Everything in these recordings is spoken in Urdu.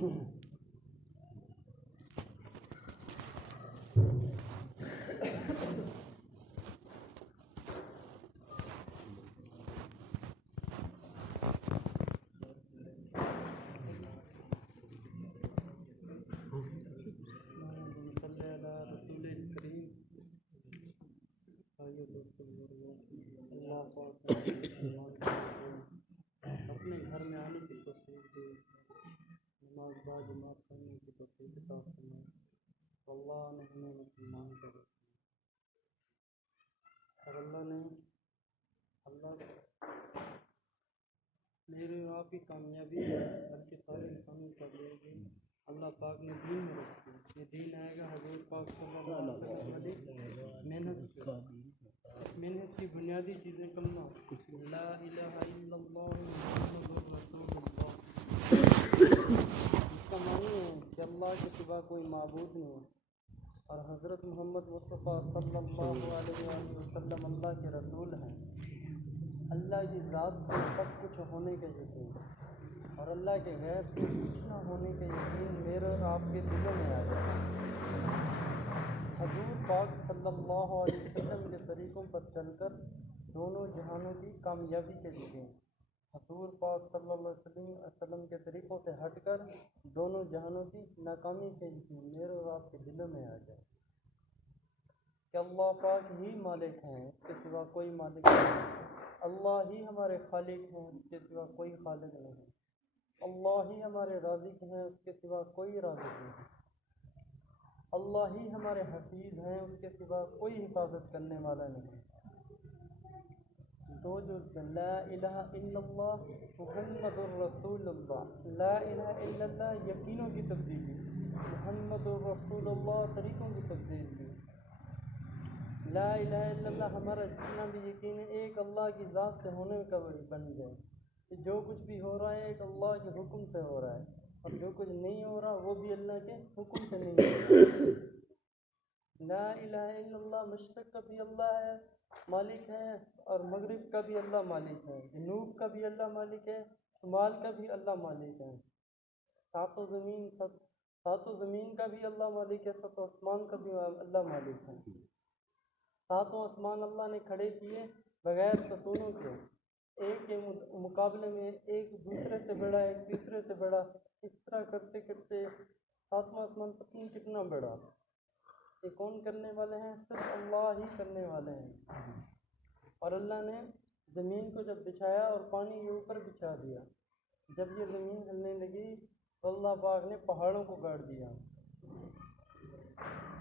اللہ پاک اپنے گھر میں آنے کی توفیق دے، نماز با جماعت پڑھنے کی توفیق عطا فرمائے۔ اللہ نے ہمیں مسلمان کر رکھا اور اللہ میرے اور آپ کی کامیابی ہے بلکہ سارے انسانوں کا لے گی۔ اللہ پاک نے دین میں رکھی، یہ دین آئے گا حضور پاک صلی اللہ علیہ وسلم علی محنت سے۔ اس محنت کی بنیادی چیزیں کلمہ لا الہ الا اللہ محمد رسول اللہ، اس کا معنی ہے کہ اللہ کے سوا کوئی معبود نہیں، اور حضرت محمد مصطفیٰ صلی اللہ علیہ وآلہ وسلم اللہ کے رسول ہیں۔ اللہ کی ذات سے سب کچھ ہونے کا یقین اور اللہ کے غیب سے کچھ نہ ہونے کا یقین میرے اور آپ کے دلوں میں آ جائے۔ حضور پاک صلی اللہ علیہ وسلم کے طریقوں پر چل کر دونوں جہانوں کی کامیابی کے یقین، حضور پاک صلی اللہ علیہ وسلم کے طریقوں سے ہٹ کر دونوں جہانوں کی ناکامی کے یقین میرے اور آپ کے دلوں میں آ جائے کہ اللہ پاک ہی مالک ہیں، اس کے سوا کوئی مالک نہیں، اللہ ہی ہمارے خالق ہیں، اس کے سوا کوئی خالق نہیں، اللہ ہی ہمارے رازق ہیں، اس کے سوا کوئی رازق نہیں، اللہ ہی ہمارے حفیظ ہیں، اس کے سوا کوئی حفاظت کرنے والا نہیں۔ دو جو لا الہ الا اللہ محمد الرسول اللہ، لا الہ الا اللہ یقینوں کی تبدیلی، محمد الرسول اللہ طریقوں کی تبدیلی۔ لا الہ الا اللہ ہمارا جتنا بھی یقین ہے ایک اللہ کی ذات سے ہونے کا بن جائے کہ جو کچھ بھی ہو رہا ہے ایک اللہ کے حکم سے ہو رہا ہے، اور جو کچھ نہیں ہو رہا وہ بھی اللہ کے حکم سے نہیں ہو رہا۔ لا الہ الا اللہ مشرق کا بھی اللہ ہے مالک ہے، اور مغرب کا بھی اللہ مالک ہے، جنوب کا بھی اللہ مالک ہے، شمال کا بھی اللہ مالک ہے، ساتوں زمین کا بھی اللہ مالک ہے، ساتوں آسمان کا بھی اللہ مالک ہے۔ ساتوں آسمان اللہ نے کھڑے کیے بغیر ستونوں کے، ایک کے مقابلے میں ایک دوسرے سے بڑا، ایک تیسرے سے بڑا، اس طرح کرتے کرتے ساتواں آسمان پتہ نہیں کتنا بڑا۔ یہ کون کرنے والے ہیں؟ صرف اللہ ہی کرنے والے ہیں۔ اور اللہ نے زمین کو جب بچھایا اور پانی کے اوپر بچھا دیا، جب یہ زمین ہلنے لگی تو اللہ پاک نے پہاڑوں کو گاڑ دیا۔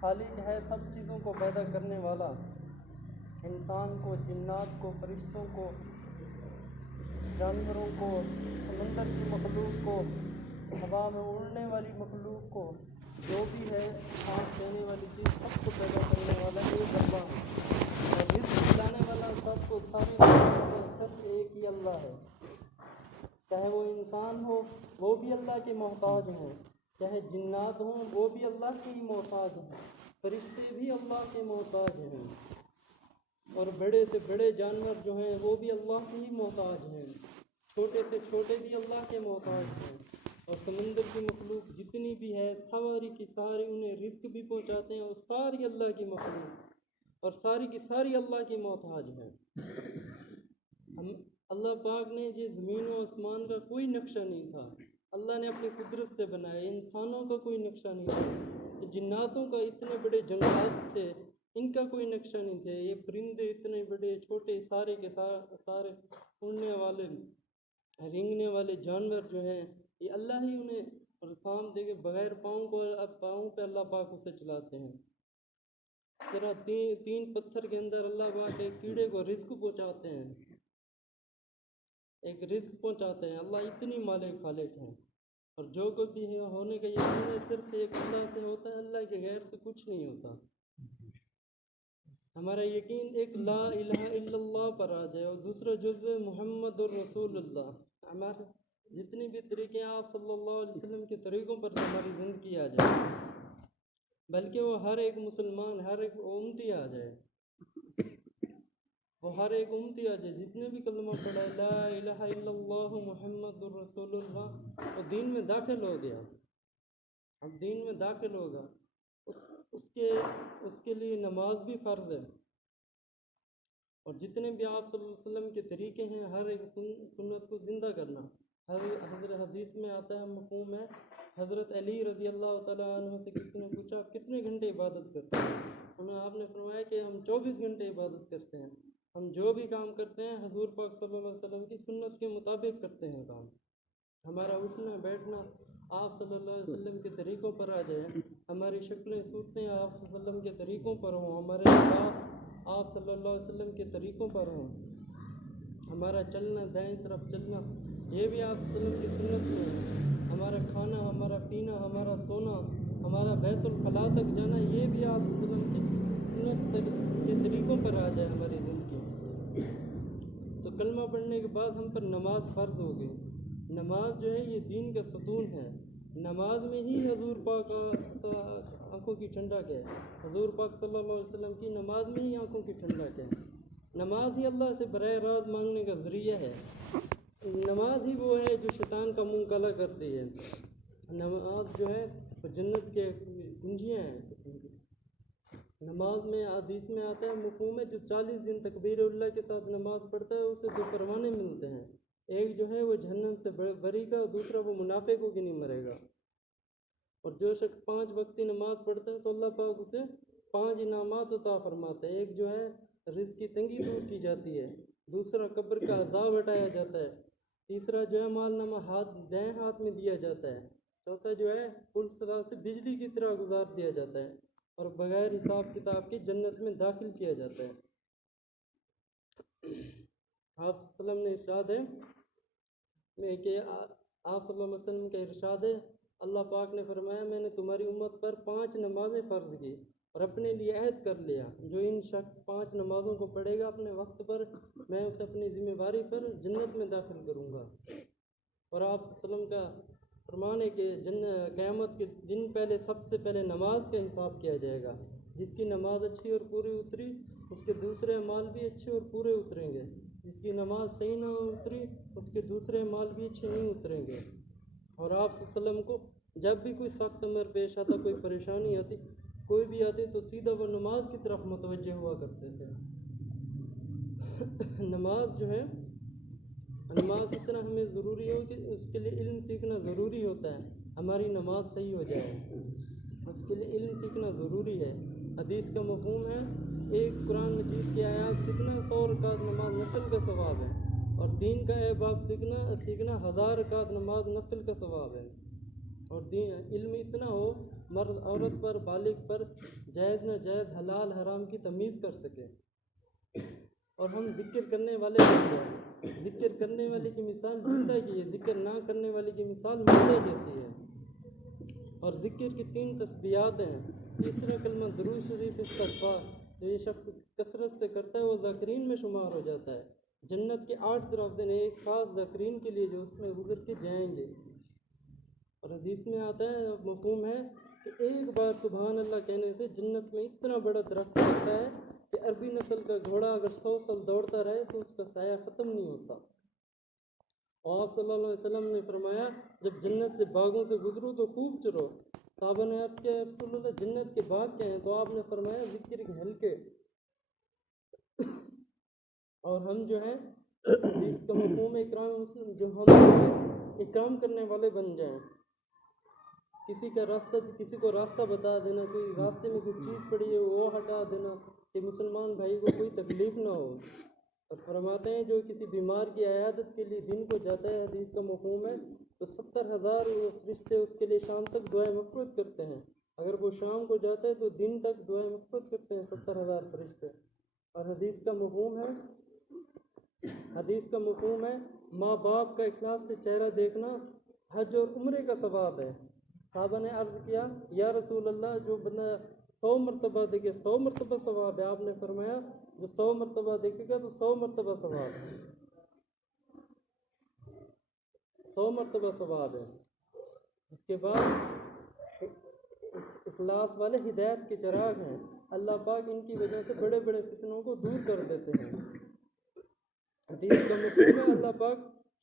خالق ہے سب چیزوں کو پیدا کرنے والا، انسان کو، جنات کو، فرشتوں کو، جانوروں کو، سمندر کی مخلوق کو، ہوا میں اڑنے والی مخلوق کو، جو بھی ہے سانس لینے والی چیز سب کو پیدا کرنے والا ایک اللہ ہے، اور رزق دلانے والا سب کو سارے صرف ایک ہی اللہ ہے۔ چاہے وہ انسان ہو وہ بھی اللہ کے محتاج ہیں، چاہے جنات ہوں وہ بھی اللہ کے ہی محتاج ہیں، فرشتے بھی اللہ کے محتاج ہیں، اور بڑے سے بڑے جانور جو ہیں وہ بھی اللہ کے ہی محتاج ہیں، چھوٹے سے چھوٹے بھی اللہ کے محتاج ہیں، اور سمندر کی مخلوق جتنی بھی ہے ساری کی ساری انہیں رزق بھی پہنچاتے ہیں، اور ساری اللہ کی مخلوق اور ساری کی ساری اللہ کی محتاج ہیں۔ اللہ پاک نے یہ زمین و آسمان کا کوئی نقشہ نہیں تھا، اللہ نے اپنی قدرت سے بنایا، انسانوں کا کوئی نقشہ نہیں تھا، جناتوں کا اتنے بڑے جنگلات تھے ان کا کوئی نقشہ نہیں تھے، یہ پرندے اتنے بڑے چھوٹے سارے کے سارے اڑنے والے رینگنے والے جانور جو ہیں یہ اللہ ہی انہیں سام دے کے بغیر پاؤں پہ اللہ پاک اسے چلاتے ہیں۔ ذرا تین پتھر کے اندر اللہ پاک ایک کیڑے کو رزق پہنچاتے ہیں، اللہ اتنی مالک خالق ہیں، اور جو کچھ بھی ہونے کا یقین ہے صرف ایک اللہ سے ہوتا ہے، اللہ کے غیر سے کچھ نہیں ہوتا۔ ہمارا یقین ایک لا الہ الا اللہ پر آ جائے، اور دوسرا جزء محمد الرسول اللہ، ہمارے جتنی بھی طریقے ہیں آپ صلی اللہ علیہ وسلم کے طریقوں پر ہماری زندگی آ جائے، بلکہ وہ ہر ایک مسلمان ہر ایک امتی آ جائے۔ وہ ہر ایک امتی آ جائے جس نے بھی کلمہ پڑھا لا الہ الا اللہ محمد الرسول اللہ، وہ دین میں داخل ہو گیا، اب دین میں داخل ہوگا، اس کے لیے نماز بھی فرض ہے، اور جتنے بھی آپ صلی اللہ علیہ وسلم کے طریقے ہیں ہر ایک سنت کو زندہ کرنا۔ حضرت حدیث میں آتا ہے، مفہوم ہے، حضرت علی رضی اللہ تعالیٰ عنہ سے کسی نے پوچھا آپ کتنے گھنٹے عبادت کرتے ہیں؟ آپ نے فرمایا کہ ہم 24 گھنٹے عبادت کرتے ہیں، ہم جو بھی کام کرتے ہیں حضور پاک صلی اللہ علیہ وسلم کی سنت کے مطابق کرتے ہیں کام، ہمارا اٹھنا بیٹھنا آپ صلی اللہ علیہ وسلم کے طریقوں پر آ جائے، ہماری شکلیں صورتیں آپ صلی اللہ علیہ وسلم کے طریقوں پر ہوں، ہمارے لباس آپ صلی اللہ علیہ وسلم کے طریقوں پر ہوں، ہمارا چلنا دائیں طرف چلنا یہ بھی آپ صلی اللہ علیہ وسلم کی سنت میں ہے، ہمارا کھانا، ہمارا پینا، ہمارا سونا، ہمارا بیت الخلاء تک جانا یہ بھی آپ صلی اللہ علیہ وسلم کی سنت کے طریقوں پر آ جائے ہماری زندگی۔ تو کلمہ پڑھنے کے بعد ہم پر نماز فرض ہو گئی۔ نماز جو ہے یہ دین کا ستون ہے، نماز میں ہی حضور پاک آنکھوں کی ٹھنڈک ہے، حضور پاک صلی اللہ علیہ وسلم کی نماز میں ہی آنکھوں کی ٹھنڈک ہے، نماز ہی اللہ سے براہ راست مانگنے کا ذریعہ ہے، نماز ہی وہ ہے جو شیطان کا منہ کالا کرتی ہے، نماز جو ہے وہ جنت کے کنجیاں ہیں۔ نماز میں حدیث میں آتا ہے، مفہوم ہے، جو 40 دن تکبیر اللہ کے ساتھ نماز پڑھتا ہے اسے 2 پروانے ملتے ہیں، ایک جو ہے وہ جہنم سے بری کا، اور دوسرا وہ منافق ہو کے نہیں مرے گا، اور جو شخص 5 وقتی نماز پڑھتا ہے تو اللہ پاک اسے 5 انعامات عطا فرماتا ہے، ایک جو ہے رزق کی تنگی دور کی جاتی ہے، دوسرا قبر کا عذاب ہٹایا جاتا ہے، تیسرا جو ہے مال نامہ دائیں ہاتھ میں دیا جاتا ہے، چوتھا جو ہے پل صراط سے بجلی کی طرح گزار دیا جاتا ہے، اور بغیر حساب کتاب کے جنت میں داخل کیا جاتا ہے۔ آپ صلی اللہ علیہ وسلم نے ارشاد ہے کہ آپ صلی اللہ علیہ وسلم کا ارشاد ہے، اللہ پاک نے فرمایا میں نے تمہاری امت پر 5 نمازیں فرض کی اور اپنے لیے عہد کر لیا، جو ان شخص 5 نمازوں کو پڑھے گا اپنے وقت پر میں اسے اپنی ذمہ داری پر جنت میں داخل کروں گا۔ اور آپ صلی اللہ علیہ وسلم کا فرمان ہے کہ قیامت کے دن پہلے سب سے پہلے نماز کا حساب کیا جائے گا، جس کی نماز اچھی اور پوری اتری اس کے دوسرے اعمال بھی اچھے اور پورے اتریں گے، جس کی نماز صحیح نہ اتری اس کے دوسرے اعمال بھی اچھے نہیں اتریں گے۔ اور آپ صلی اللہ علیہ وسلم کو جب بھی کوئی سخت امر پیش آتا، کوئی پریشانی آتی، کوئی بھی آتی تو سیدھا وہ نماز کی طرف متوجہ ہوا کرتے تھے۔ نماز جو ہے، نماز اتنا ہمیں ضروری ہو کہ اس کے لیے علم سیکھنا ضروری ہوتا ہے، ہماری نماز صحیح ہو جائے اس کے لیے علم سیکھنا ضروری ہے۔ حدیث کا مفہوم ہے، ایک قرآن مجید کی آیات سیکھنا 100 رکعت نماز نفل کا ثواب ہے، اور دین کا احباب سیکھنا 1000 رکعت نماز نفل کا ثواب ہے۔ اور علم اتنا ہو مرد عورت پر، بالغ پر جائز ناجائز حلال حرام کی تمیز کر سکے، اور ہم ذکر کرنے والے بن جائیں۔ ذکر کرنے والے کی مثال زندہ کی ہے، ذکر نہ کرنے والے کی مثال مردے جیسی ہے۔ اور ذکر کی 3 تسبیحات ہیں، تیسرا کلمہ درود شریف استغفار، جو یہ شخص کثرت سے کرتا ہے وہ ذاکرین میں شمار ہو جاتا ہے، جنت کے 8 دروازے ایک خاص ذاکرین کے لیے جو اس میں گزر کے جائیں گے۔ اور حدیث میں آتا ہے، مفہوم ہے کہ ایک بار سبحان اللہ کہنے سے جنت میں اتنا بڑا درخت لگتا ہے کہ عربی نسل کا گھوڑا اگر 100 سال دوڑتا رہے تو اس کا سایہ ختم نہیں ہوتا۔ اور آپ صلی اللہ علیہ وسلم نے فرمایا، جب جنت سے باغوں سے گزرو تو خوب چرو۔ صحابہ نے عرض کیا، رسول اللہ جنت کے باغ کیا ہیں؟ تو آپ نے فرمایا ذکر کے حلقے۔ اور ہم جو ہے حدیث کا مفہوم ہے اکرام مسلم، جو ہم اکرام کرنے والے بن جائیں، کسی کو راستہ بتا دینا، کوئی راستے میں کوئی چیز پڑی ہے وہ ہٹا دینا کہ مسلمان بھائی کو کوئی تکلیف نہ ہو۔ اور فرماتے ہیں جو کسی بیمار کی عیادت کے لیے دن کو جاتا ہے، حدیث کا مفہوم ہے، تو 70,000 فرشتے اس کے لیے شام تک دعائیں مغفرت کرتے ہیں، اگر وہ شام کو جاتا ہے تو دن تک دعائیں مغفرت کرتے ہیں 70,000 فرشتے۔ اور حدیث کا مفہوم ہے ماں باپ کا اخلاص سے چہرہ دیکھنا حج اور عمرے کا ثواب ہے۔ صحابہ نے عرض کیا، یا رسول اللہ جو بندہ 100 مرتبہ دیکھے 100 مرتبہ ثواب ہے؟ آپ نے فرمایا جو 100 مرتبہ دیکھے گا تو 100 مرتبہ ثواب ہے، 100 مرتبہ ثواب ہے۔ اس کے بعد اخلاص والے ہدایت کے چراغ ہیں، اللہ پاک ان کی وجہ سے بڑے بڑے فتنوں کو دور کر دیتے ہیں۔ حدیث کا مفہوم ہے اللہ پاک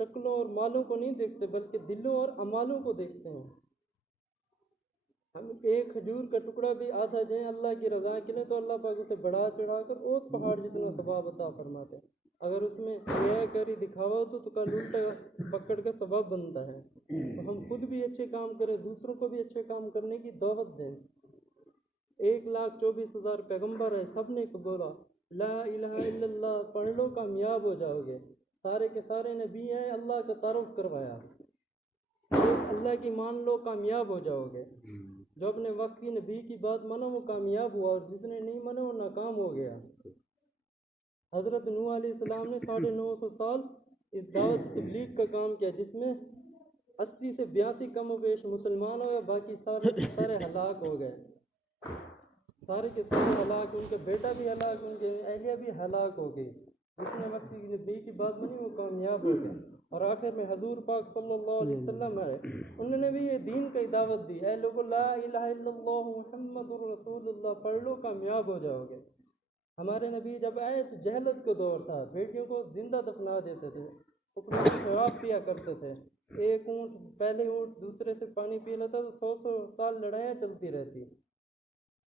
شکلوں اور مالوں کو نہیں دیکھتے بلکہ دلوں اور اعمالوں کو دیکھتے ہیں. ہم ایک کھجور کا ٹکڑا بھی آدھا دیں اللہ کی رضا کے لیے تو اللہ پاک اسے بڑھا چڑھا کر اوت پہاڑ جتنا ثواب عطا فرماتے ہیں. اگر اس میں ریا کری دکھاوا ہو تو کل الٹا پکڑ کا سبب بنتا ہے. تو ہم خود بھی اچھے کام کریں دوسروں کو بھی اچھے کام کرنے کی دعوت دیں. 1,24,000 پیغمبر ہے سب نے بولا لا الہ الا اللہ پڑھ لو کامیاب ہو جاؤ گے. سارے کے سارے نبی ہیں اللہ کا تعارف کروایا اللہ کی مان لو کامیاب ہو جاؤ گے. جو اپنے وقت کی نبی کی بات مانا وہ کامیاب ہوا اور جس نے نہیں مانا وہ ناکام ہو گیا. حضرت نوح علیہ السلام نے 950 سال اس دعوت تبلیغ کا کام کیا جس میں 80 سے 82 کم و بیش مسلمان ہو گئے باقی سارے کے سارے ہلاک ہو گئے. سارے کے سارے ہلاک ان کے بیٹا بھی ہلاک ان کے اہلیہ بھی ہلاک ہو گئی. جس نے وقت کی نبی کی بات مانی وہ کامیاب ہو گئے. اور آخر میں حضور پاک صلی اللہ علیہ وسلم آئے انہوں نے بھی یہ دین کی دعوت دی اے لوگو لا الہ الا اللہ محمد الرسول اللہ پڑھ لو کامیاب ہو جاؤ گے. ہمارے نبی جب آئے تو جہلت کا دور تھا بیٹیوں کو زندہ دفنا دیتے تھے اوپر شراب پیا کرتے تھے. ایک اونٹ پہلے اونٹ دوسرے سے پانی پی لیتا تو 100 سال لڑائیاں چلتی رہتی.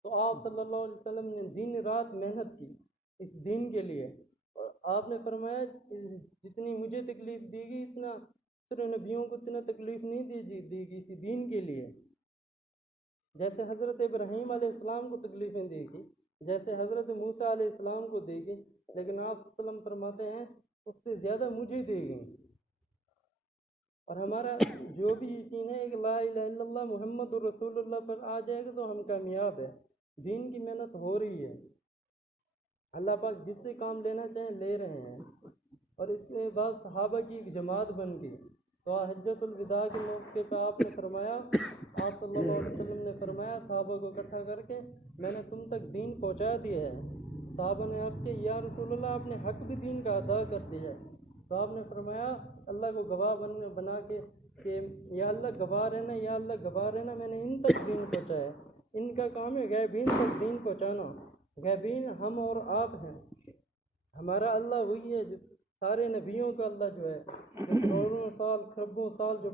تو آپ صلی اللہ علیہ وسلم نے دن رات محنت کی اس دین کے لیے اور آپ نے فرمایا جتنی مجھے تکلیف دی گئی اتنا دوسرے نبیوں کو اتنا تکلیف نہیں دی گئی اسی دین کے لیے. جیسے حضرت ابراہیم علیہ السلام کو تکلیفیں دی گئی جیسے حضرت موسیٰ علیہ السلام کو دی گئی لیکن آپ صلی اللہ علیہ وسلم فرماتے ہیں اس سے زیادہ مجھے دی گئی. اور ہمارا جو بھی یقین ہے کہ لا الہ الا اللہ محمد الرسول اللہ پر آ جائے گا تو ہم کامیاب ہیں. دین کی محنت ہو رہی ہے اللہ پاک جس سے کام لینا چاہیں لے رہے ہیں. اور اس کے بعد صحابہ کی ایک جماعت بن گئی تو حجۃ الوداع کے موقع پہ آپ نے فرمایا آپ صلی اللہ علیہ وسلم نے فرمایا صحابہ کو اکٹھا کر کے میں نے تم تک دین پہنچا دیا ہے. صحابہ نے آپ کے یا رسول اللہ آپ نے حق بھی دین کا ادا کر دیا ہے. تو آپ نے فرمایا اللہ کو گواہ بنا کے کہ یا اللہ گواہ رہنا یا اللہ گواہ رہنا میں نے ان تک دین پہنچایا. ان کا کام ہے غیبین تک دین پہنچانا. غیبین ہم اور آپ ہیں. ہمارا اللہ وہی ہے جو سارے نبیوں کا اللہ جو ہے جو کروڑوں سال خربوں سال جو